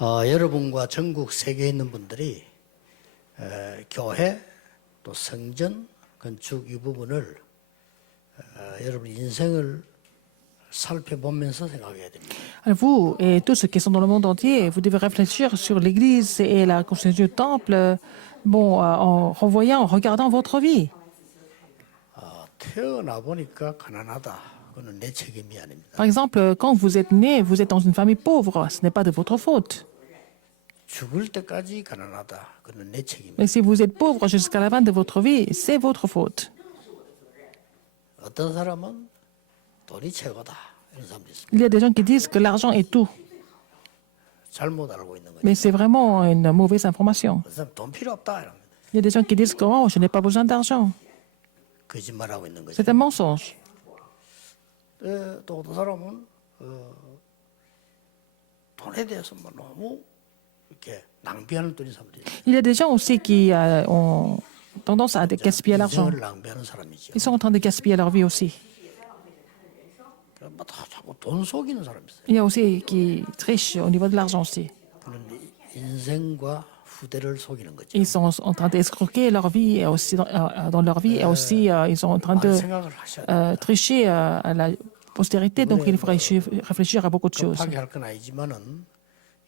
여러분과 전국 세계에 있는 분들이 교회 또 성전 건축 이 부분을 여러분 인생을 살펴보면서 생각해야 됩니다. Alors vous et tous ceux qui sont dans le monde entier, vous devez réfléchir sur l'Église et la construction du temple, en renvoyant, en regardant votre vie. 태어나 보니까 가난하다. 그건 내 책임이 아닙니다. Par exemple, quand vous êtes né, vous êtes dans une famille pauvre, ce n'est pas de votre faute. 죽을 때까지 가난하다. 그건 내 책임입니다. Mais si vous êtes pauvre jusqu'à la fin de votre vie, c'est votre faute. 어떤 사람은 돈이 최고다. 이런 사람도 있습니다. Il y a des gens qui disent que l'argent est tout, 잘못 알고 있는 거죠. mais c'est vraiment une mauvaise information. 어떤 사람 돈 필요 없다. 이럽니다. Il y a des gens qui disent que oh, je n'ai pas besoin d'argent. 거짓말하고 있는 거죠. C'est un mensonge. 또 어떤 사람은 돈에 대해서 뭐 너무 이렇게 낭비하는 돈이 사람들이 있어요. Il y a des gens aussi qui ont tendance à gaspiller l'argent. 인생을 낭비하는 사람이죠. Ils sont en train de gaspiller leur vie aussi. 뭐 다 자꾸 돈 속이는 사람이 있어요. Il y a aussi qui trichent au niveau de l'argent aussi. 그는 인생과 후대를 속이는 거죠. Ils sont en train d'escroquer leur vie et aussi dans leur vie et aussi ils sont en train 많은 de 생각을 하셔야 돼요. tricher à la postérité. Donc il faut réfléchir à beaucoup de choses. 급하게 할 건 아니지만은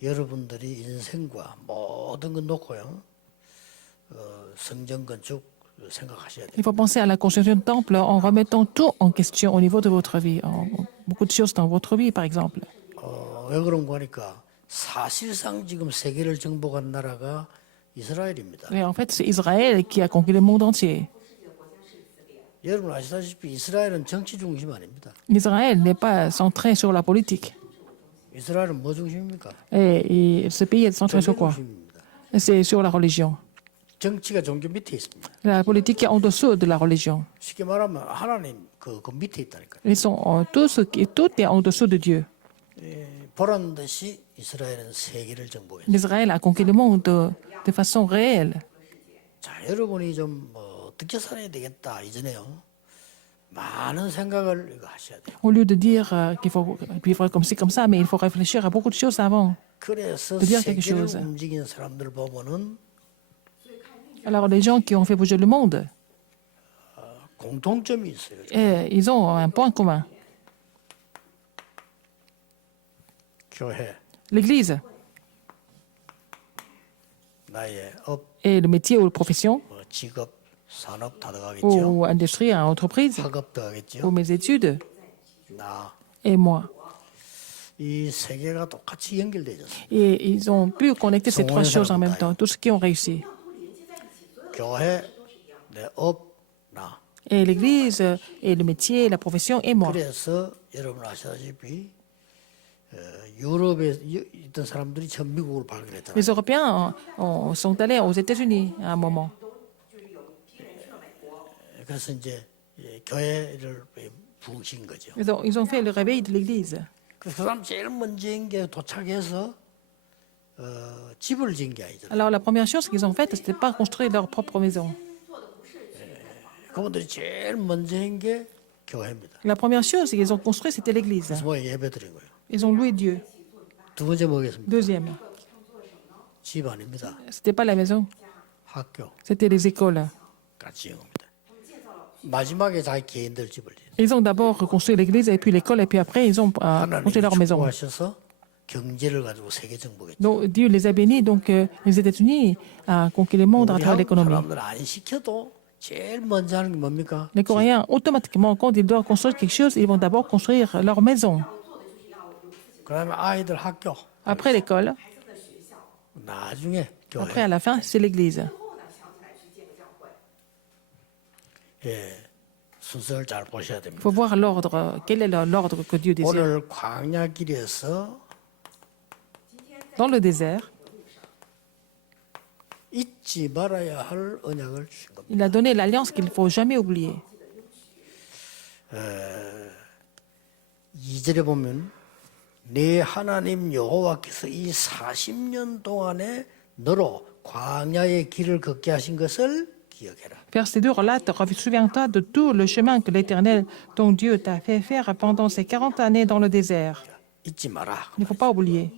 여러분들이 인생과 모든 걸 놓고요. 성전 건축 생각하셔야 돼요. Il faut penser à la construction du temple en remettant tout en question au niveau de votre vie. Beaucoup de choses dans votre vie, par exemple. 왜 그런가 하니까 사실상 지금 세계를 정복한 나라가 이스라엘입니다. Mais en fait, c'est Israël qui a conquis le monde entier. 여러분 아시다시피 이스라엘은 정치 중심 아닙니다. Israël n'est pas centré sur la politique. 이스라엘은 뭐 중심입니까? Et ce pays est centré sur quoi? 중심입니다. C'est sur la religion. 정치가 종교 밑에 있습니다. La politique est en dessous de la religion. 쉽게 말하면 하나님 그 밑에 있다니까요. Ils sont tout est en dessous de Dieu. 보란 듯이 이스라엘은 세계를 정복했어요. L'Israël a conquis le monde de façon réelle. 자, 여러분이 좀 어떻게 살아야 되겠다 이전에요. 많은 생각을 이거 하셔야 돼요. Au lieu de dire qu'il faut vivre comme ci, comme ça, mais il faut réfléchir à beaucoup de choses avant. 그래서 de dire quelque 세계를 chose. 움직이는 사람들 보면은 Alors les gens qui ont fait bouger le monde, 공통점이 있어요. ils ont un point commun. 교회, L'Église 나의 업, et le métier ou la profession, 직업, 산업 다 들어가겠죠. ou industrie, entreprise, 학업 들어가겠죠. ou mes études, 나. et moi. 이 세 개가 똑같이 연결되죠. Et ils ont pu connecter ces trois choses en même temps, tous ceux qui ont réussi. 교회, 내 업, 나. Et l'Église, et le métier, la profession, et moi. 그래서 여러분 아시다시피 유럽에 있던 사람들이 전 미국으로 발견했잖아요. Les Européens sont allés aux États-Unis à un moment. 그래서 이제 교회를 부르신 거죠. Ils ont fait le réveil de l'Église. 그 사람 제일 먼저 한 게 도착해서 집을 지은 게 아니잖아요. Alors la première chose qu'ils ont faite, c'était pas construire leur propre maison. 그분들이 제일 먼저 한 게 교회입니다. La première chose qu'ils ont construit, c'était l'Église. 그래서 뭐 예배 드린 거예요. Ils ont loué Dieu. 두 번째 뭐겠습니까? Deuxième, 집 아닙니다. c'était pas la maison, 학교 c'était les écoles. 같이 지은 겁니다. 마지막에 자기 개인들 집을 지은. Ils ont d'abord reconstruit l'église et puis l'école et puis après ils ont construit leur 하나님이 maison. 축복하셔서 경제를 가지고 세계 정복했죠. Donc Dieu les a bénis, donc les États-Unis a conquis le monde à 우리 travers 한국 l'économie. 사람들 안 시켜도 제일 먼저 하는 게 뭡니까? Les Coréens, automatiquement, quand ils doivent construire quelque chose, ils vont d'abord construire leur maison. 그다음에 아이들 학교, Après l'école, 나중에 après 교회. à la fin, c'est l'église. 예, 순서를 잘 보셔야 Il 됩니다. faut voir l'ordre, quel est l'ordre que Dieu désire. 오늘 광야 길에서 Dans le désert, 잊지 말아야 할 언약을 주신 겁니다. il a donné l'alliance qu'il ne faut jamais oublier. 2절에 보면 내 하나님 여호와께서 이 40년 동안에 너로 광야의 길을 걷게 하신 것을 기억해라. Verset 2 relate, souviens-toi de tout le chemin que l'Éternel, ton Dieu, t'a fait faire pendant ces 40 années dans le désert. 잊지 마라. Il ne faut pas oublier.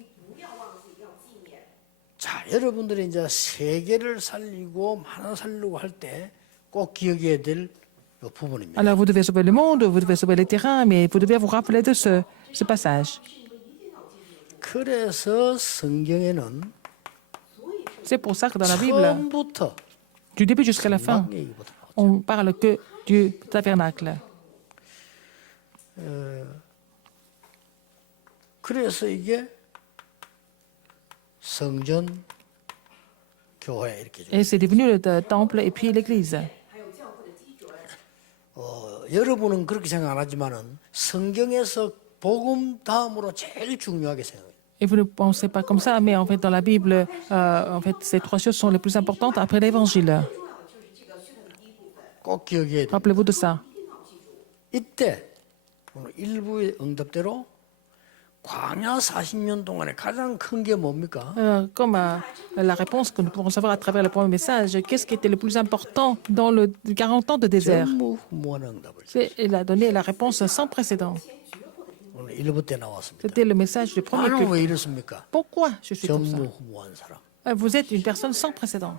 여러분들이 이제 세계를 살리고 하나 살리고 할 때 꼭 기억해야 될 부분입니다. Alors, vous devez sauver le monde, vous devez sauver les terrains, mais vous devez vous rappeler de ce passage. 그래서 성경에는 C'est pour ça que dans la Bible, 처음부터 du début jusqu'à la fin, 막 얘기보다 나오죠. on parle que du tabernacle. 그래서 이게 성전, 교회 이렇게 좀. Et c'est devenu le temple et puis l'église. 여러분은 그렇게 생각 안 하지만은 성경에서 복음 다음으로 제일 중요하게 생각해요. Et vous ne pensez pas comme ça, mais en fait, dans la Bible, en fait, ces trois choses sont les plus importantes après l'évangile. 꼭 기억해야 돼요. Rappelez-vous de ça. 이때 오늘 일부의 응답대로 광야 40년 동안에 가장 큰 게 뭡니까? Comme la réponse que nous pouvons savoir à travers le premier message, qu'est-ce qui était le plus important dans le 40 ans de désert? 전무후무한 응답을. Il a donné la réponse sans précédent. 오늘 일부 때 나왔습니다. C'était le message du premier 나는 culte. 왜 이렇습니까? Pourquoi je suis comme ça? 전무후무한 사람. Vous êtes une personne sans précédent.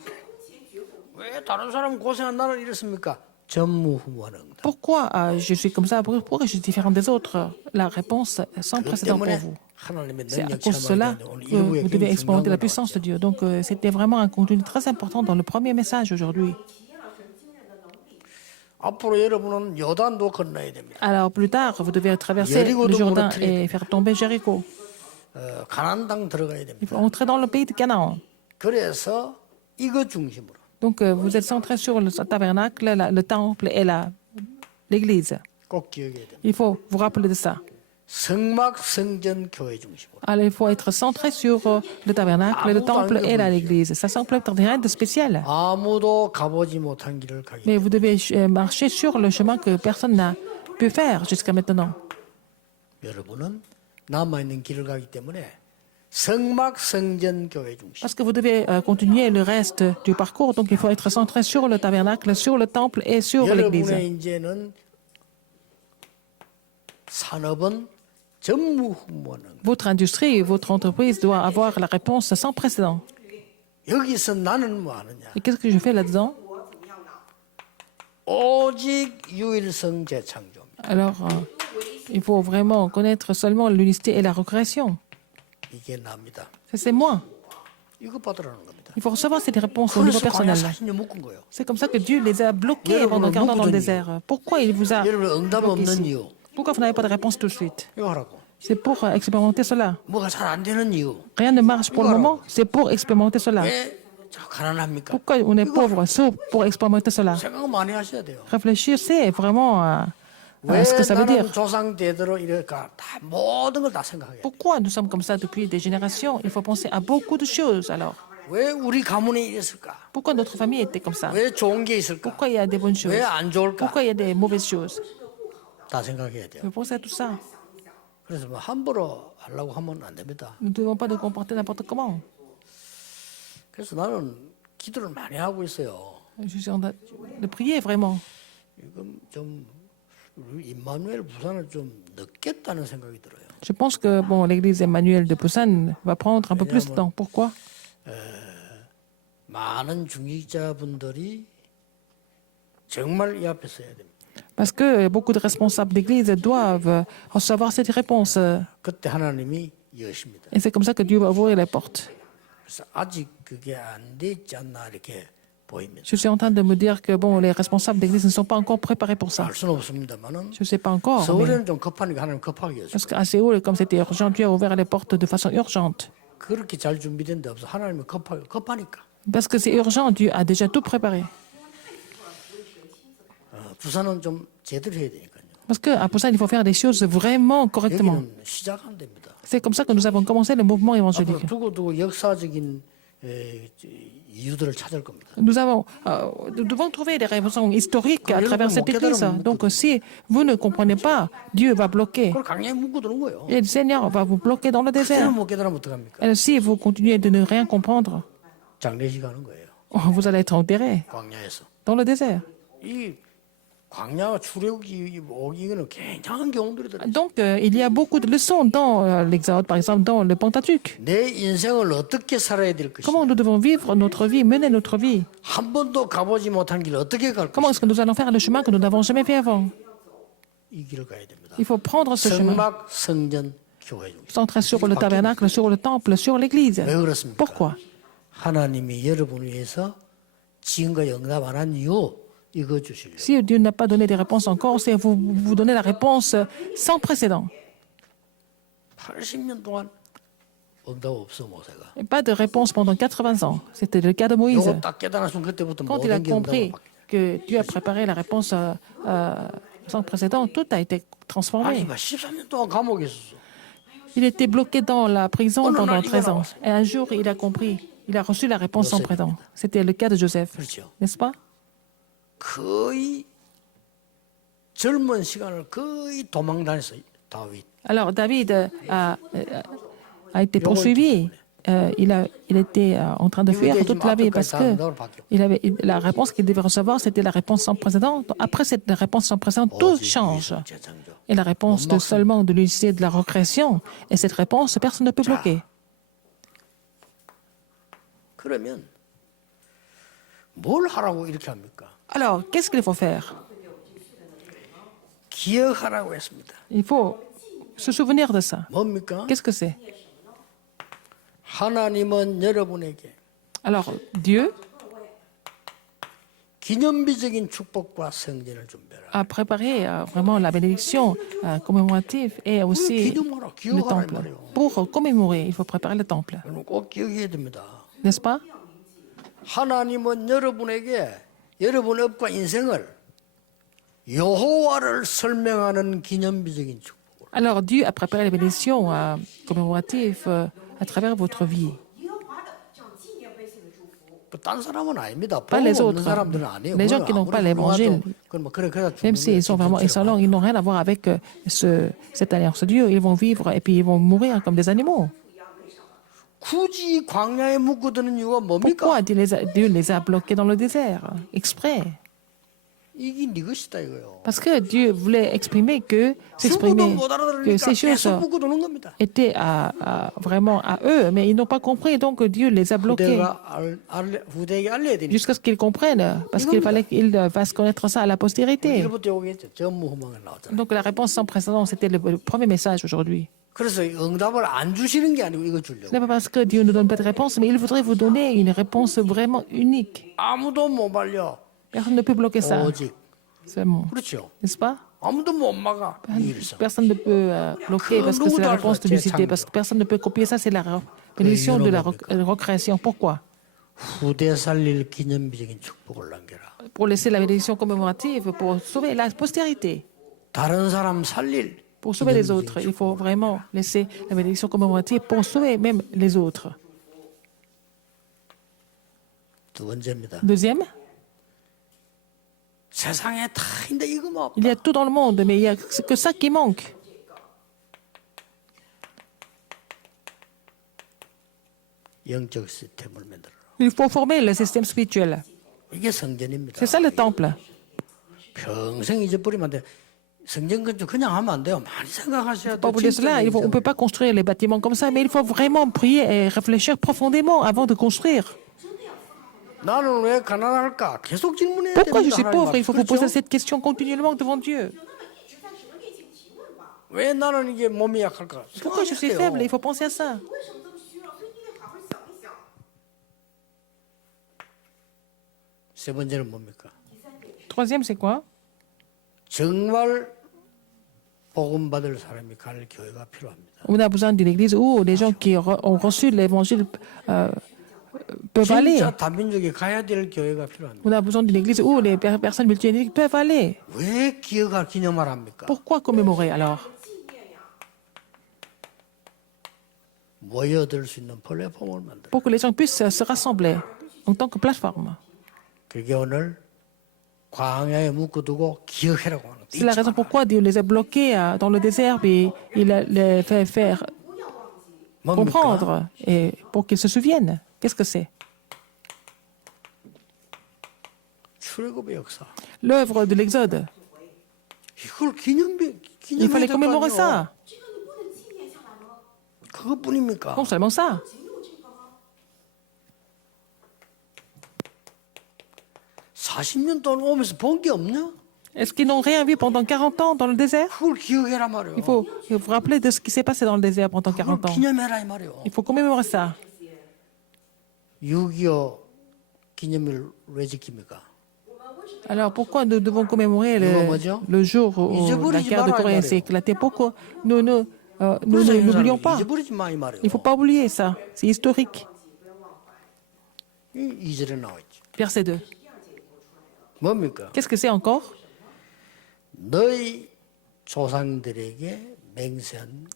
왜 다른 사람 고생한 나는 이렇습니까? 전무후무한 응답. Pourquoi je suis comme ça? Pourquoi je suis différent des autres? La réponse est sans 그 précédent pour 때문에 vous. 하나님의 C'est à 능력 cause de cela 체험하게 되는데 오늘 que 일부에 vous devez 굉장히 expérimenter 중요한 la 거 puissance de 나왔죠. Dieu. Donc, c'était vraiment un contenu très important dans le premier message aujourd'hui. 앞으로 여러분은 요단도 건너야 됩니다. Alors, plus tard, vous devez traverser le Jourdain et faire tomber Jéricho. 가나안 땅 들어가야 Il 됩니다. faut entrer dans le pays de Canaan. 그래서 이거 중심으로 Donc, vous êtes centré sur le tabernacle, le temple et l'église. 꼭 기억해야 됩니다. Il faut vous rappeler de ça. 성막 성전 교회 중심으로. Alors, il faut être centré sur le tabernacle, le temple et l'église. Ça semble être rien de spécial. 아무도 가보지 못한 길을 가기. Mais vous devez marcher sur le chemin que personne n'a pu faire jusqu'à maintenant. 여러분은 남아 있는 길을 가기 때문에 성막 성전 교회 중심. Parce que vous devez continuer le reste du parcours, donc il faut être centré sur le tabernacle, sur le temple et sur l'église. 여러분의 이제는 산업은 전무후무한 응답. Votre industrie, votre entreprise doit avoir la réponse sans précédent. 여기서 나는 뭐 하느냐? Et qu'est-ce que je fais là-dedans? 오직 유일성 재창조입니다. Alors, il faut vraiment connaître seulement l'unicité et la recréation. 이게 납니다. Ça, c'est moi. 이거 받으라는 겁니다. Il faut recevoir cette réponse au niveau 그래서 광야 personnel. 40년 묶은 거예요. C'est comme ça que Dieu les a bloqués pendant 40 ans dans le désert. Pourquoi il vous a 여러분 응답 bloqués 없는 ici? 이유 Pourquoi vous n'avez pas de réponse tout de suite? 이거 하라고. C'est pour expérimenter cela. 뭐가 잘 안 되는 이유 Rien ne marche pour le moment, c'est pour expérimenter cela. 왜 자, 가난합니까? Pourquoi on est pauvre? C'est pour expérimenter cela. 생각 많이 하셔야 돼요. Réfléchissez vraiment à 왜 ce que ça veut dire. 나는 조상 대대로 이럴까? 다 모든 걸 다 생각해요. Pourquoi nous sommes comme ça depuis des générations? Il faut penser à beaucoup de choses alors. 왜 우리 가문에 이랬을까? Pourquoi notre famille était comme ça? 왜 좋은 게 있을까? Pourquoi il y a des bonnes choses? 왜 안 좋을까? Pourquoi il y a des mauvaises choses? 다 생각해야 돼요. Il faut penser à tout ça. 그래서 뭐 함부로 하려고 하면 안 됩니다. Nous ne devons pas nous comporter n'importe comment. 그래서 나는 기도를 많이 하고 있어요. Je suis en train de prier vraiment. 이건 좀 우리 임마누엘 부산을 좀 늦겠다는 생각이 들어요. Je pense que bon, l'église Emmanuel de Busan va prendre un peu plus de temps. Pourquoi? 많은 중직자분들이 정말 이 앞에 서야 됩니다. Parce que beaucoup de responsables d'église doivent recevoir cette réponse. 그때 하나님이 여십니다. Et c'est comme ça que Dieu va ouvrir les portes. 그래서 아직 그게 안 돼 있지 않나 이렇게 보입니다. Je suis en train de me dire que bon, les responsables d'église ne sont pas encore préparés pour ça. 알 수는 없습니다만은 Je ne sais pas encore. Mais 서울에는 좀 급하니까 하나님 급하게 여십. parce qu'à Séoul, comme c'était urgent, Dieu a ouvert les portes de façon urgente. 그렇게 잘 준비된 데 없어. 하나님이 급하니까. Parce que c'est urgent, Dieu a déjà tout préparé. 부산은 좀 제대로 해야 되니까요. Parce qu'à Busan, il faut faire des choses vraiment correctement. 여기는 시작 안 됩니다. C'est comme ça que nous avons commencé le mouvement 앞으로 évangélique. 두고두고 역사적인 이유들을 찾을 겁니다. Nous devons trouver des raisons historiques à travers cette église. Donc, si vous ne comprenez pas, Dieu va bloquer. 그걸 강야에 묶어두는 거예요. Et le Seigneur va vous bloquer dans le désert. 그때는 못 깨달으면 어떡합니까? Et si vous continuez de ne rien comprendre, 장례식 하는 거예요. vous allez être enterré 광야에서. dans le désert. 이 광야 출애굽기 오기 이거는 굉장한 경험들이 들어. Donc, il y a beaucoup de leçons dans l'Exode, par exemple dans le Pentateuque. 내 인생을 어떻게 살아야 될 것인가? Comment nous devons vivre notre vie, mener notre vie. 한 번도 가보지 못한 길 어떻게 갈 Comment 것인가? est-ce que nous allons faire le chemin que nous n'avons jamais fait avant. 이 길을 가야 됩니다. Il faut prendre ce chemin. 성막, 성전, 교회 중. Centré sur le tabernacle, sur le temple, sur l'Église. 왜 그렇습니까? Pourquoi? 하나님이 여러분을 위해서 지금까지 응답 안 한 이유 이거 주시려고. Si Dieu n'a pas donné des réponses encore, c'est vous donner la réponse sans précédent. 80년 동안 응답 없어 모세가. Et pas de réponse pendant 80 ans. C'était le cas de Moïse. 이거 딱 깨달았으면 그때부터 Quand il a 모든 게 compris 응답을 받게. que Dieu a préparé la réponse sans précédent, tout a été 아니 transformé. 13년 동안 감옥에 있었어. Il était bloqué dans la prison Oh non, pendant non, 13 ans. il Et un jour, il a compris. Il a reçu la réponse sans Joseph. précédent. C'était le cas de Joseph, 그렇죠. n'est-ce pas? 거의 젊은 시간을 거의 도망 다녔어 다윗. Alors, David a été poursuivi. Il était en train de fuir toute la vie parce que la réponse qu'il devait recevoir, c'était la réponse sans précédent. Après cette réponse sans précédent, tout change. Et la réponse seulement de l'huissier de la récréation, et cette réponse, personne ne peut bloquer. 그러면 뭘 하라고 이렇게 합니까? Alors, qu'est-ce qu'il faut faire? 기억하라고 했습니다. Il faut se souvenir de ça. 뭡니까? Qu'est-ce que c'est? 하나님은 여러분에게 Alors, Dieu 기념비적인 축복과 성전을 준비하라. a préparé vraiment la bénédiction commémorative et aussi 기념하라, le 기억하라 이 temple. 말이에요. Pour commémorer, il faut préparer le temple. 여러분 꼭 기억해야 됩니다. N'est-ce pas? 하나님은 여러분에게 여러분 업과 인생을 여호와를 설명하는 기념비적인 축복을. Alors, Dieu a préparé les bénédictions commémoratives à travers votre vie. 딴 사람은 아닙니다. Pas 복음 les 없는 autres. 사람들은 아니에요. Les gens qui n'ont pas l'évangile, même s'ils sont vraiment excellents, ils n'ont rien à voir avec cette alliance de Dieu. Ils vont vivre et puis ils vont mourir comme des animaux. 굳이 광야에 묶어두는 이유가 뭡니까? Pourquoi Dieu les a bloqués dans le désert, exprès? 이게 네 것이다 이거요. Parce que Dieu voulait exprimer que, 죽어도 s'exprimer 못 que 알아들으니까 ces choses 계속 묶어두는 겁니다. étaient vraiment à eux, mais ils n'ont pas compris, donc Dieu les a bloqués 후대에게 알려야 되니까. jusqu'à ce qu'ils comprennent, parce qu'il fallait qu'ils fassent connaître ça à la postérité. 이로부터 오겠죠. 전무후무가 나왔잖아요. Donc la réponse sans précédent, c'était le premier message aujourd'hui. 그래서 응답을 안 주시는 게 아니고 이거 Ce 주려고. n'est pas parce que Dieu ne donne pas de réponse, mais il voudrait vous donner une réponse vraiment unique. 아무도 못 말려. Personne ne peut bloquer ça, 오직 seulement. 그렇죠. N'est-ce pas? 아무도 못 막아. 이 일상. Personne ne peut bloquer parce que c'est la réponse de l'unicité, parce que personne ne peut copier ça, c'est la bénédiction de la recréation. Pourquoi? 후대 살릴 기념비적인 축복을 남겨라. Pour laisser la bénédiction commémorative, pour sauver la postérité, 다른 사람 살릴 pour sauver les autres. Il faut vraiment laisser la bénédiction commémorative pour sauver même les autres. 두 번째입니다. Deuxième, 세상에 다 있는데 이거 뭐 il y a tout dans le monde, mais il n'y a que ça qui manque. 영적 시스템을 만들어라. Il faut former le système spirituel. 이게 성전입니다. C'est ça le temple. 평생 잊어버리면 안 돼. 성전 건축 그냥 하면 안 돼요. 많이 생각하셔야 Pas 돼요. pour dire cela, on ne peut pas construire les bâtiments comme ça, mais il faut vraiment prier et réfléchir profondément avant de construire. 나는 왜 가난할까? 계속 질문해야 Pourquoi je 됩니다. suis 하나님 pauvre? 앞에. Il faut vous poser 그렇죠? cette question continuellement devant Dieu. 왜 나는 이게 몸이 약할까? Pourquoi je suis 생각해야 faible? 돼요. Il faut penser à ça. 세 번째는 뭡니까? Troisième, c'est quoi? 정말 복음 받을 사람이 갈 교회가 필요합니다. On a besoin d'une église où les gens qui ont reçu l'évangile peuvent aller. 진짜 다민족이 가야 될 교회가 필요합니다. On a besoin d'une église où les personnes multiethniques peuvent aller. 왜 기억할 기념을 합니까? Pourquoi commémorer alors? 모여들 수 있는 플랫폼을 만들어. Pour que les gens puissent se rassembler en tant que plateforme. 그게 오늘 광야에 묶어두고 기억해라고 하는 C'est la raison pourquoi Dieu les a bloqués dans le désert et il les fait faire 뭡니까? comprendre et pour qu'ils se souviennent. Qu'est-ce que c'est? 출애굽의 역사. L'œuvre de l'Exode. 이걸 Il fallait commémorer ça. 그것뿐입니까? Non seulement ça. 40년 동안 오면서 본 게 없냐? Est-ce qu'ils n'ont rien vu pendant 40 ans dans le désert? 그걸 기억해라 말이요. Il faut vous rappeler de ce qui s'est passé dans le désert pendant 그걸 40 ans. 기념해라 이 말이요. Il faut commémorer ça. 6.25 기념일 왜 지킵니까? Alors pourquoi nous devons commémorer 뭐죠? le jour où la guerre de Corée s'est éclatée? Pourquoi nous n'oublions pas? 잊어버리지 마 이 말이요. Il ne faut pas oublier ça. C'est historique. 2절에 나와 있죠. Verset 2. 뭡니까? Qu'est-ce que c'est encore? 너희 조상들에게 맹세한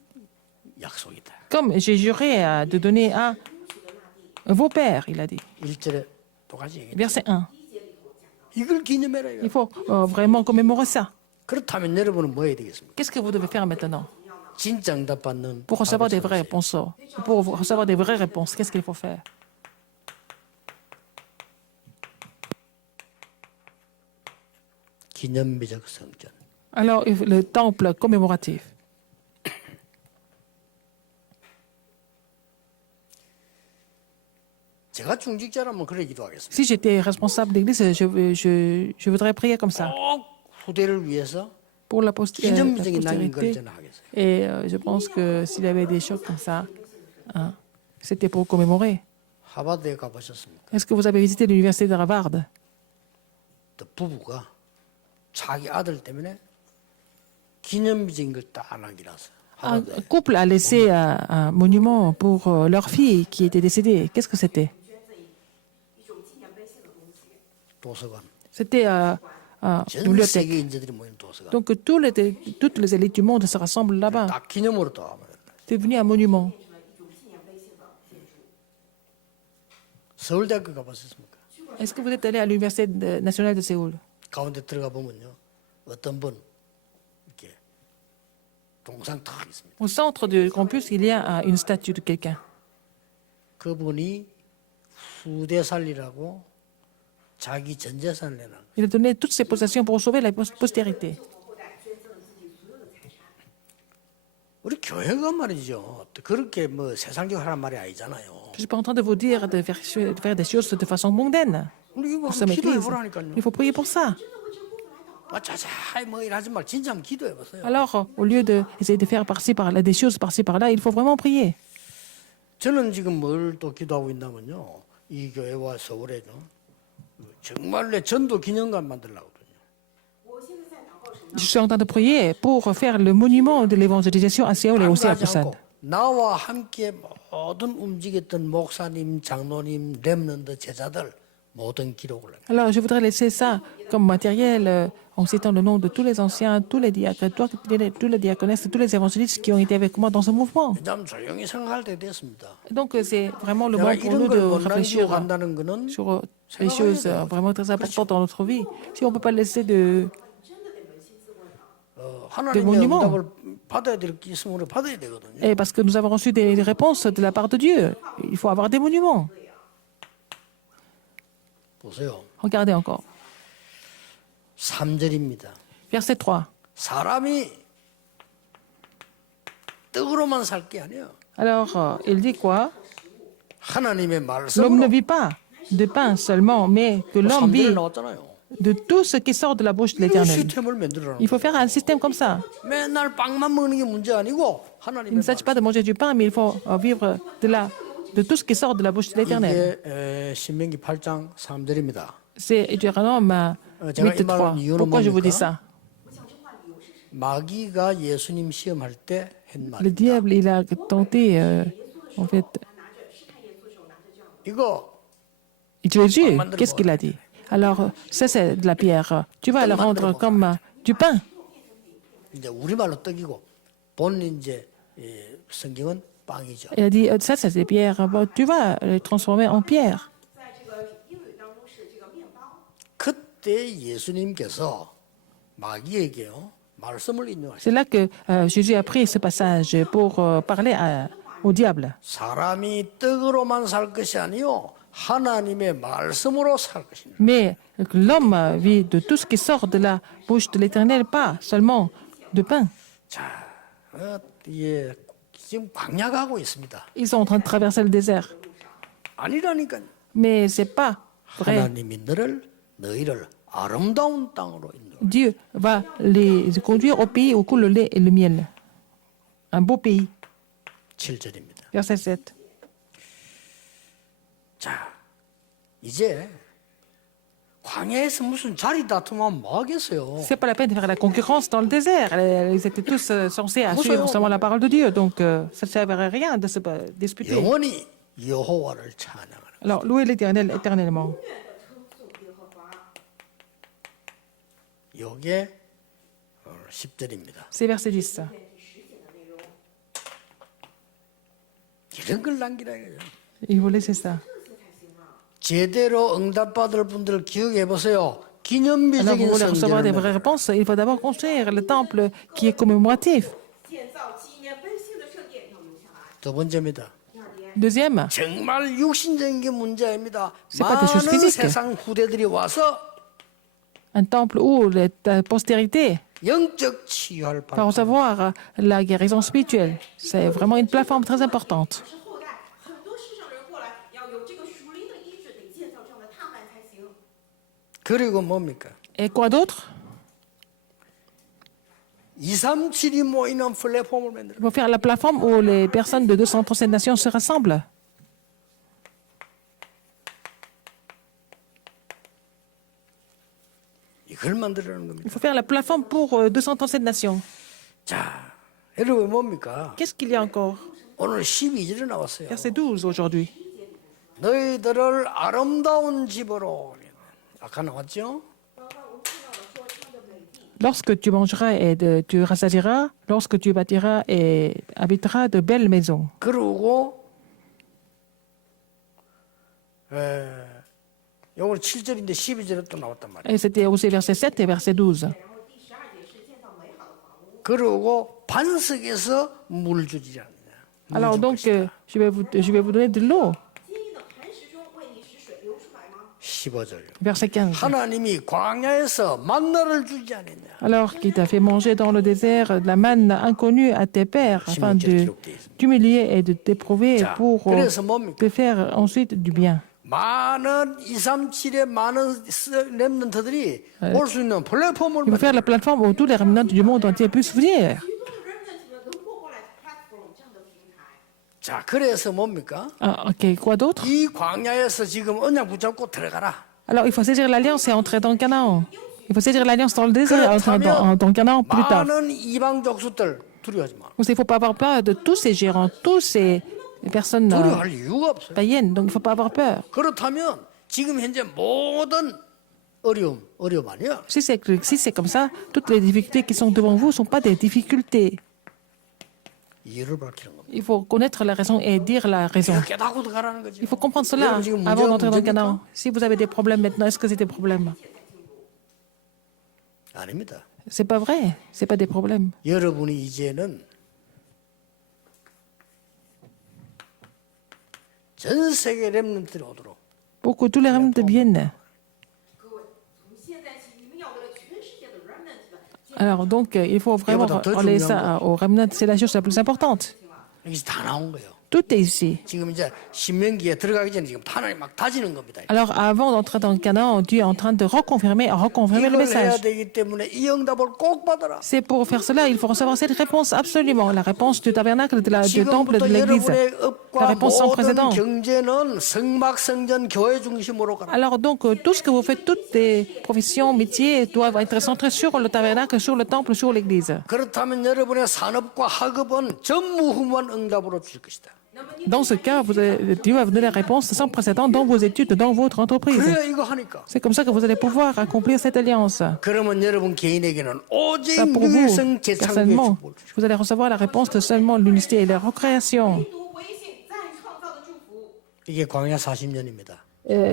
약속이다. Comme j'ai juré de donner à vos pères, il a dit. 1절에 똑같이 얘기해. Verset 1. 이걸 기념해라 이거. Il faut vraiment commémorer ça. 그렇다면 여러분은 뭐 해야 되겠습니까? Qu'est-ce que vous devez faire maintenant? 진짜 응답받는 Pour recevoir des 답을 vraies 찾으세요. réponses. Pour recevoir des vraies réponses, qu'est-ce qu'il faut faire? 기념비적 성전. Alors, le temple commémoratif. 제가 중직자라면 그래 기도하겠습니다. Si j'étais responsable d'église, je voudrais prier comme ça. 꼭 후대를 위해서 Pour la 기념비적인 남긴 걸 postérité. 저는 하겠어요. Et je pense que s'il y avait des choses comme ça, hein, c'était pour commémorer. 하버드에 가보셨습니까? Est-ce que vous avez visité l'université de Harvard? 또 부부가 자기 아들 때문에 기념비적인 걸 딱 안 하기라서 Un 하버드에 couple a laissé un monument pour leur fille qui était décédée. Qu'est-ce que c'était? 도서관. C'était une 전 bibliothèque. 세계인들이 모인 도서관. Donc toutes les élites du monde se rassemblent là-bas. 딱 기념으로 또 하면 C'est devenu un monument. 서울대학교 가보셨습니까? Est-ce que vous êtes allé à l'université nationale de Séoul? 가운데 들어가 보면요, 어떤 분 이렇게 동상 탁 있습니다. Au centre du campus, il y a une statue de quelqu'un. 그분이 후대 살리라고 자기 전 재산을 내놔. Il a donné toutes ses possessions pour sauver la postérité. 우리 교회가 말이죠. 그렇게 뭐 세상적 하란 말이 아니잖아요. Je ne suis pas en train de vous dire de faire des choses de façon mondaine. 우리 이거 Nous sommes 기도해 église. 보라니까요. Il faut prier pour ça. 자자이 뭐 일하지 말 진짜 한번 기도해 보세요. Alors, au lieu d'essayer de faire par-ci, par-là, des choses par-ci, par-là, il faut vraiment prier. 저는 지금 뭘 또 기도하고 있냐면요. 이 교회와 서울에도 정말로 전도 기념관 만들려고 하거든요. Je suis en train de prier pour faire le monument de l'évangélisation à Séoul et aussi à 하지 Busan. 않고 나와 함께 모든 움직였던 목사님, 장로님, 렘넌트 제자들 모든 기록을 해요. Alors, je voudrais laisser ça comme matériel en citant le nom de tous les anciens, tous les diacres, tous les diaconesses, tous les évangélistes qui ont été avec moi dans ce mouvement. 왜냐하면 조용히 생각할 때 됐습니다. Donc, c'est vraiment le 내가 moment pour 이런 nous de 걸 못 réfléchir 남기고 간다는 거는 sur les choses vraiment très importantes dans notre vie. Si on ne peut pas laisser de 하나님의 모nument. 응답을 받아야 될 게 있으면 우리 받아야 되거든요. Et parce que nous avons reçu des réponses de la part de Dieu, il faut avoir des monuments. 보세요. Regardez encore. 3절입니다. Verset 3. 사람이 떡으로만 살 게 아니에요. Alors, il dit quoi? 하나님의 L'homme ne 말씀으로 vit pas de pain seulement, mais que l'homme 3절에 vit 나왔잖아요. de tout ce qui sort de la bouche de 이 l'Éternel. 시스템을 만들어라. Il faut faire un système comme ça. 맨날 빵만 먹는 게 문제 아니고 Il 하나님의 ne s'agit pas de manger du pain, mais il faut vivre de tout ce qui sort de la bouche de l'Éternel. 이게 신명기 8장 3절입니다. C'est Deutéronome 8.3. Pourquoi je vous dis ça? 마귀가 예수님 시험할 때 한 Le 말입니다. diable, il a tenté, en fait, 이거 Jésus, qu'est-ce qu'il a dit? Alors, ça c'est de la pierre. Tu vas le rendre comme du pain. 이제 우리말로 떡이고 본 이제 성경은 빵이죠. Il a dit, ça c'est des pierres. Bon, tu vas les transformer en pierre. 그때 예수님께서 마귀에게요 말씀을 인용하셨어요. C'est là que Jésus a pris ce passage pour parler au diable. 사람이 떡으로만 살 것이 아니요 하나님의 말씀으로 살 것입니다. Mais l'homme vit de tout ce qui sort de la bouche de l'Éternel, pas seulement de pain. 자, 예, 지금 광야 가고 있습니다. Ils sont en train de traverser le désert. 아니라니까요. Mais c'est pas vrai. 하나님이 너희를 아름다운 땅으로 인도해. Dieu va les conduire au pays où coule le lait et le miel. Un beau pays. 7절입니다. Verset 7. 자, 이제 광야에서 무슨 자리 다툼하면 뭐 하겠어요? C'est pas la peine de faire la concurrence dans le désert. Ils étaient tous censés suivre seulement la parole de Dieu. Donc, ça ne servirait à rien de se disputer. 영원히 여호와를 찬양하라. Alors, louez l'Éternel éternellement. 요게 10절입니다. C'est verset 10. 이런 걸 남기라 이거죠. Il faut laisser ça. 제대로 응답받을 분들 기억해 보세요. Alors, vous 기념비적인 voulez recevoir des 성전을 vraies réponses, il faut d'abord construire le temple qui est commémoratif. 建造纪念百姓的圣殿要留下来。 두 번째입니다. 第二点， Deuxième, 정말 육신적인 게 문제입니다. C'est pas des choses 많은 physiques. 세상 후대들이 와서 un temple où la postérité 영적 치유할 va 발. recevoir la guérison spirituelle. C'est vraiment une plateforme très importante. 是后代很多世上人过来，要有这个属灵的医治，得建造这样的踏板才行。 그리고 뭡니까? Et quoi d'autre? 237이 모이는 플랫폼을 만들어. Il faut faire la plateforme où les personnes de 237 nations se rassemblent. 이걸 만들라는 겁니다. Il faut faire la plateforme pour 237 nations. 자, 여러분 뭡니까? Qu'est-ce qu'il y a encore? 오늘 12절에 나왔어요. Verset 12 aujourd'hui. 너희들을 아름다운 집으로. 아까 나왔죠? Lorsque tu mangeras et tu rassasieras, lorsque tu bâtiras et habiteras de belles maisons. 그러고 요걸 7절인데 12절에 또 나왔단 말이에요. Et c'était aussi verset 7 et verset 12. 然后第12节是建造美好的房屋。 그러고 반석에서 물 주지라. Alors donc, je vais vous donner de l'eau. 坚硬的磐石中为你使水流出来吗？ 15절. Verset 15. 하나님이 광야에서 만나를 주지 않았냐. Alors qu'il t'a fait manger dans le désert de la manne inconnue à tes pères, afin de t'humilier et de t'éprouver pour 그래서 뭡니까? te faire ensuite du bien. 많은 237의 많은 렘넌트들이 올 수 있는 플랫폼을 Il faut faire la plateforme où tous les remnants du monde entier puissent venir. 许多的 remnant 们能过过来 platform 这样的平台。 자, 그래서 뭡니까? Ah, ok, quoi d'autre? 이 광야에서 지금 언약 붙잡고 들어가라. Alors il faut saisir l'alliance et entrer dans le Canaan. Il faut saisir l'alliance dans le désert et entrer dans le Canaan plus tard. 많은 이방 족수들 두려워하지 마. Donc, il ne faut pas avoir peur de tous ces gérants, tous ces personnes 두려워할 이유가 없어요. païennes. Donc il ne faut pas avoir peur. 그렇다면 지금 현재 모든 어려움 아니야? Si c'est comme ça, toutes les difficultés qui sont devant vous ne sont pas des difficultés. 이유를 밝히는 겁니다. Il faut connaître la raison et dire la raison. 이거 깨닫고 들어가라는 거죠. Il faut comprendre cela 여러분 지금 avant d'entrer dans le 문제입니까? Canaan. Si vous avez des problèmes maintenant, est-ce que c'est des problèmes? 아닙니다. C'est pas vrai. C'est pas des problèmes. 여러분이 이제는 전 세계 렘넌트들이 오도록 Pour que tous les remnants viennent. 各位，从现在起，你们要为了全世界的 remnant 们建 Alors donc, il faut vraiment relayer ça aux remnants. C'est la chose la plus importante. 여기 다 나온 거예요. Tout est ici. 지금 이제 신명기에 들어가기 전에 지금 하나님 막 다지는 겁니다. Alors, avant d'entrer dans le Canaan, Dieu est en train de reconfirmer le 이걸 해야 message. 되기 때문에 이 응답을 꼭 받아라. C'est pour faire cela, il faut recevoir cette réponse absolument, la réponse du tabernacle, du temple, de 지금부터 l'église. 여러분의 La 업과 réponse sans 모든 précédent. 경제는 성막 성전 교회 중심으로 가라. Alors donc, tout ce que vous faites, toutes les professions, métiers, doivent être centrés sur le tabernacle, sur le temple, sur l'église. 그렇다면 여러분의 산업과 학업은 전무후무한 응답으로 줄 것이다. Dans ce cas, Dieu va vous donner la réponse sans précédent dans vos études, dans votre entreprise. 그래야 이거 하니까. C'est comme ça que vous allez pouvoir accomplir cette alliance. 그러면 여러분 개인에게는 오직 Ça, pour vous, 유일성 재창조의 personnellement, 축복을 주시고 vous allez recevoir la réponse de seulement l'unité et la recréation. 唯独唯信再创造的祝福。 이게 광야 40년입니다.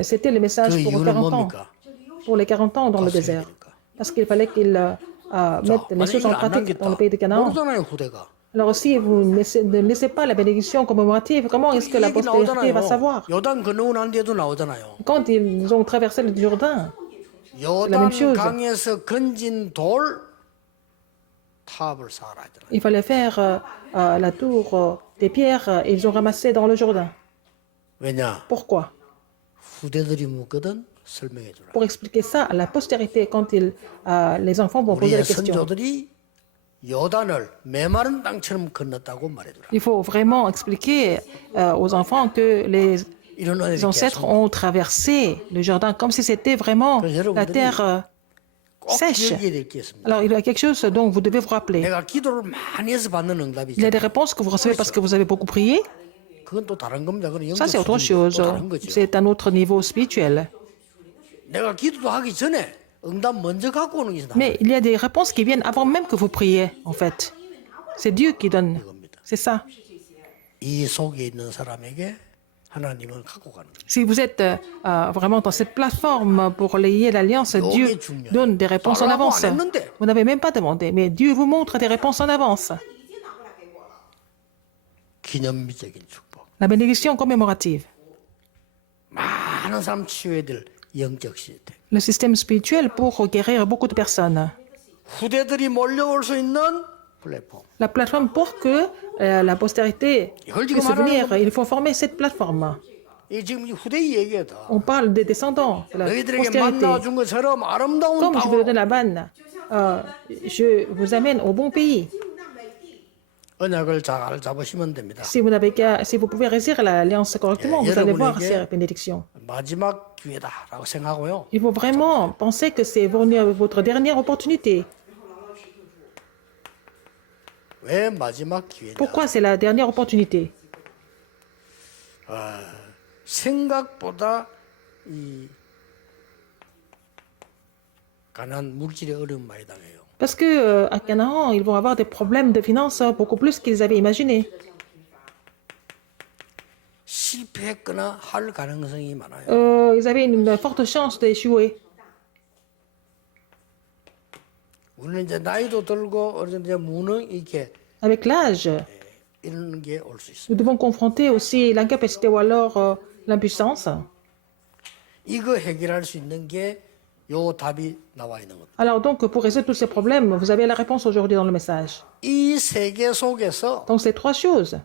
C'était le message 그 pour 이유는 40 ans, 뭡니까? pour les 40 ans dans le désert. Parce qu'il fallait qu'ils mettent les choses en pratique dans le pays de Canaan. 모르잖아요 후대가. Alors si vous ne laissez pas la bénédiction commémorative, comment est-ce que 이 la 얘기 postérité va 나오잖아요. savoir? 요단 건너고 난 뒤에도 나오잖아요. Quand ils ont traversé le Jourdain, la 요단 même chose. 강에서 건진 돌 탑을 쌓아라 하잖아요. il fallait faire la tour des pierres et ils ont ramassé dans le Jourdain. 왜냐? Pourquoi? 후대들이 묻거든 설명해 주라. Pour expliquer ça à la postérité quand les enfants vont poser 우리의 la question. 선조들이 요단을 메마른 땅처럼 건넜다고 말해주라. Il faut vraiment expliquer aux enfants que les 이런 은혜를 ancêtres 계속 ont traversé le Jourdain comme si c'était vraiment la terre 꼭 sèche. 기억해야 될 게 있습니다. Alors il y a quelque chose dont vous devez vous rappeler. 내가 기도를 많이 해서 받는 응답이 Il y a des 있잖아요. réponses que vous recevez parce que vous avez beaucoup prié. 그건 또 다른 겁니다. 그건 Ça, c'est autre 영적 chose. 수준이고 또 다른 거죠. C'est un autre niveau spirituel. 내가 기도도 하기 전에 응답 먼저 갖고 오는 게 Mais il y a des réponses qui viennent avant même que vous priez, en fait. C'est Dieu qui donne. 겁니다. C'est ça. 이 속에 있는 사람에게 하나님은 갖고 가는 거예요. Si vous êtes vraiment dans cette plateforme pour lier l'alliance, Dieu donne des réponses en avance. Vous n'avez même pas demandé, mais Dieu vous montre des réponses en avance. 기념비적인 축복. La bénédiction commémorative. 많은 사람 치유해야 될 영적 시스템. Le système spirituel pour guérir beaucoup de personnes. 후대들이 몰려올 수 있는 플랫폼. La plateforme pour que la postérité puisse venir, il faut former cette plateforme. 이 지금 이 후대 얘기다. On parle des descendants, de la 너희들에게 postérité. 만나준 것처럼 아름다운 Comme je vous 땅으로 donne la manne, je vous amène au bon pays. 언약을 잘 잡으시면 됩니다. Si vous pouvez réussir l'alliance correctement, vous allez voir ces bénédictions. 마지막 기회다라고 생각하고요. Il faut vraiment penser que c'est votre dernière opportunité. 왜 마지막 기회냐? Pourquoi c'est la dernière opportunité? 생각보다 이 가난 물질의 어려움 많이 당해요. Parce que à Canaan, ils vont avoir des problèmes de finances beaucoup plus qu'ils avaient imaginé. 실패했거나 할 가능성이 많아요. Ils avaient une forte chance d'échouer. 우리는 이제 나이도 들고 어느 정도 이제 무능 이렇게 Avec l'âge, 이런 게 올 수 있어요. nous devons confronter aussi l'incapacité ou alors l'impuissance. 이거 해결할 수 있는 게 요 답이 나와 있는 겁니다. Alors donc, pour résoudre tous ces problèmes, vous avez la réponse aujourd'hui dans le message. 이 세계 속에서 Donc ces trois choses,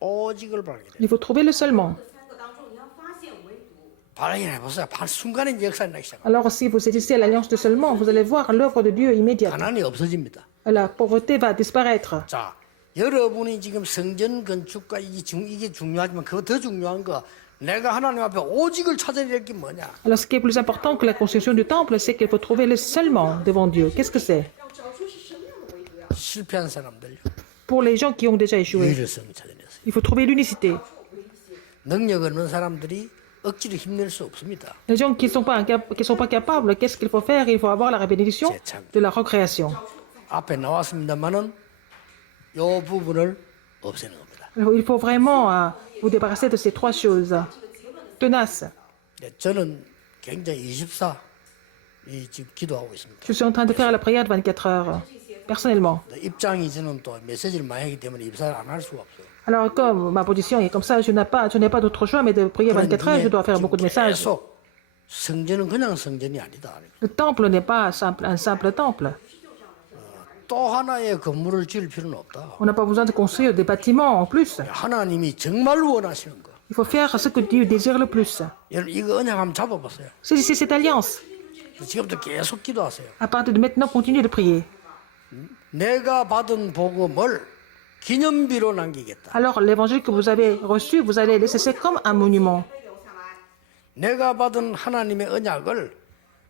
오직을 발견해요. il faut trouver le seulement. 三个当中，你要发现唯独。 발견해 보세요. 순간에 역사가 나기 시작합니다. Alors si vous saisissez l'alliance de seulement, vous allez voir l'œuvre de Dieu immédiate. 가난이 없어집니다. La pauvreté va disparaître. 자, 여러분이 지금 성전 건축과 이게 중요하지만 그거 더 중요한 거 내가 하나님 앞에 오직을 찾아야 될 게 뭐냐? Alors ce qui est plus important que la construction du temple, c'est qu'il faut trouver le seulement devant Dieu. Qu'est-ce que c'est? 要找出是什么样的唯独呀？ 실패한 사람들 Pour les gens qui ont déjà échoué, 유일성 찾아냈어요. il faut trouver l'unicité. 능력 없는 사람들이 억지로 힘낼 수 없습니다. Les gens qui ne sont pas capables, qu'est-ce qu'il faut faire? Il faut avoir la bénédiction de la recréation. 앞에 나왔습니다만은 요 부분을 없애는 겁니다. Alors, il faut vraiment vous débarrasser de ces trois choses tenaces. 네, 저는 굉장히 24 지금 기도하고 있습니다. Je suis en train de faire la prière de 24 heures, personnellement. 입장이 저는 또 메시지를 많이 하기 때문에 입사를 안 할 수가 없어요. Alors, comme ma position est comme ça, je n'ai pas d'autre choix mais de prier 24 heures, je dois faire beaucoup de messages. 계속 성전은 그냥 성전이 아니다. Le temple n'est pas un simple temple. 또 하나의 건물을 지을 필요는 없다. On n'a pas besoin de construire des bâtiments en plus. 하나님이 정말 원하시는 거. Il faut faire ce que Dieu désire le plus. 여러분 이거 언약 한번 잡아보세요. Saisissez cette alliance. 지금부터 계속 기도하세요. À partir de maintenant, continuez de prier. 내가 받은 복음을 기념비로 남기겠다. Alors, l'évangile que vous avez reçu, vous allez laisser ça comme un monument. 留下来。 내가 받은 하나님의 언약을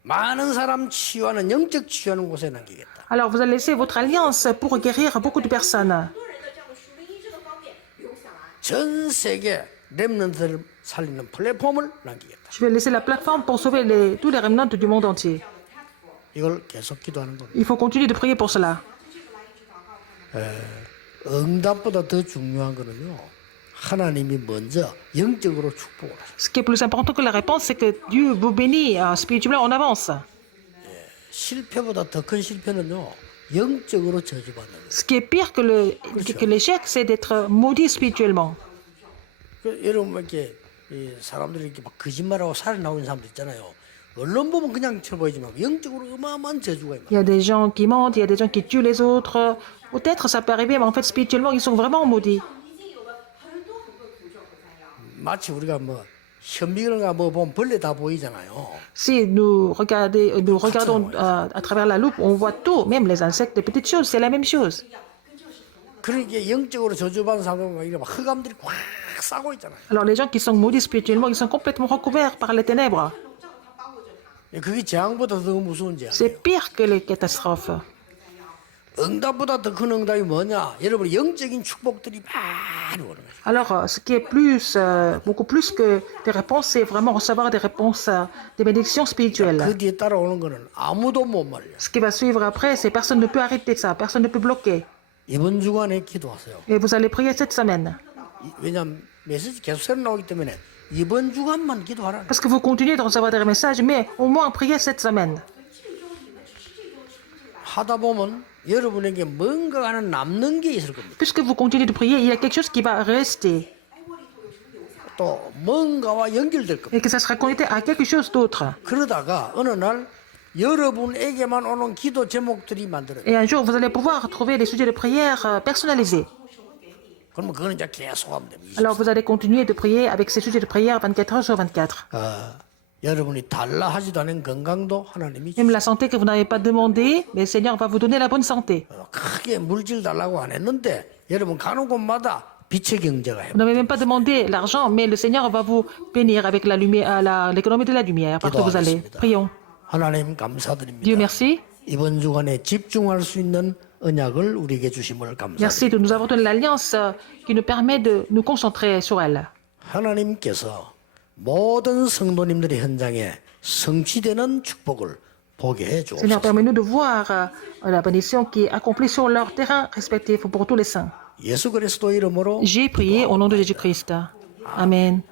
많은 사람 치유하는 영적 치유하는 곳에 남기겠다. Alors, vous allez laisser votre alliance pour guérir beaucoup de personnes. 很多人的这样的属灵医治的方面留下来。 전 세계 렘넌트를 살리는 플랫폼을 남기겠다. Je vais laisser la plateforme pour sauver tous les remnants du monde entier. 이걸 계속 기도하는 겁니다. Il faut continuer de prier pour cela. 응답보다 더 중요한 거는요. 하나님이 먼저 영적으로 축복을 하세요. Ce qui est plus important que la réponse, c'est que Dieu vous bénit spirituellement en avance. 실패보다 더 큰 실패는요. 영적으로 저주받는 거예요. Ce qui est pire que l'échec, c'est d'être maudit spirituellement. 여러분 이렇게 이 사람들이 이렇게 막 거짓말하고 살인하고 있는 사람들 있잖아요. 언론 보면 그냥 쳐보이지만 영적으로 어마어마한 저주가 있어요. Il y a des gens qui mentent, il y a des gens qui tuent les autres. Peut-être ça peut arriver, mais en fait, spirituellement, ils sont vraiment maudits. 已经有了很多很多诅咒和灾殃。 마치 우리가 뭐 현미경가 뭐 보면 벌레 다 보이잖아요. Si nous regardons à travers la loupe, on voit tout, même les insectes, les petites choses, c'est la même chose. 그러니까 영적으로 저주받은 사람들은 이렇게 막 흑암들이 꽉 싸고 있잖아요. Alors les gens qui sont maudits spirituellement, ils sont complètement recouverts par les ténèbres. 笼罩着它，包裹着它。 그게 재앙보다 더 무서운 재앙이에요. C'est pire que les catastrophes. 응답보다 더 큰 응답이 뭐냐? 여러분 영적인 축복들이 많이 오는 거예요. Alors, ce qui est beaucoup plus que des réponses, c'est vraiment recevoir des réponses, des bénédictions spirituelles. 그 뒤에 따라오는 거는 아무도 못 말려. Ce qui va suivre après, c'est personne ne peut arrêter ça, personne ne peut bloquer. 이번 주간에 기도하세요. Et vous allez prier cette semaine. 왜냐하면 메시지 계속 새로 나오기 때문에 이번 주간만 기도하라. Parce que vous continuez de recevoir des messages, mais au moins priez cette semaine. 하다 보면 여러분에게 뭔가 하나 남는 게 있을 겁니다. Puisque vous continuez de prier, il y a quelque chose qui va rester 또 뭔가와 연결될 겁니다. et que ça sera connecté à quelque chose d'autre. 그러다가 어느 날 여러분에게만 오는 기도 제목들이 만들어요. Et un jour, vous allez pouvoir trouver des sujets de prière personnalisés. 그러면 그거는 이제 계속 하면 됩니다. Alors, vous allez continuer de prier avec ces sujets de prière 24 heures sur 24. 여러분이 달라 하지도 않은 건강도 하나님이 Même la santé que vous n'avez pas demandé, mais le Seigneur va vous donner la bonne santé. 크게 물질 달라고 안 했는데 여러분 가는 곳마다 빛의 경제가 해요. Vous n'avez même pas demandé l'argent, mais le Seigneur va vous bénir avec la lumière, l'économie de la lumière partout où vous allez. Prions. 하나님 Dieu 감사드립니다. merci. 이번 주간에 집중할 수 있는 언약을 우리에게 주심을 감사드립니다. Merci de nous avoir donné l'alliance qui nous permet de nous concentrer sur elle. 하나님께서 모든 성도님들의 현장에 성취되는 축복을 보게 해 Seigneur, 주옵소서. permets-nous de voir la bénédiction qui est accomplie sur leur terrain respectif pour tous les saints. 예수 그리스도 이름으로 J'ai prié au nom de Jésus-Christ. Amen.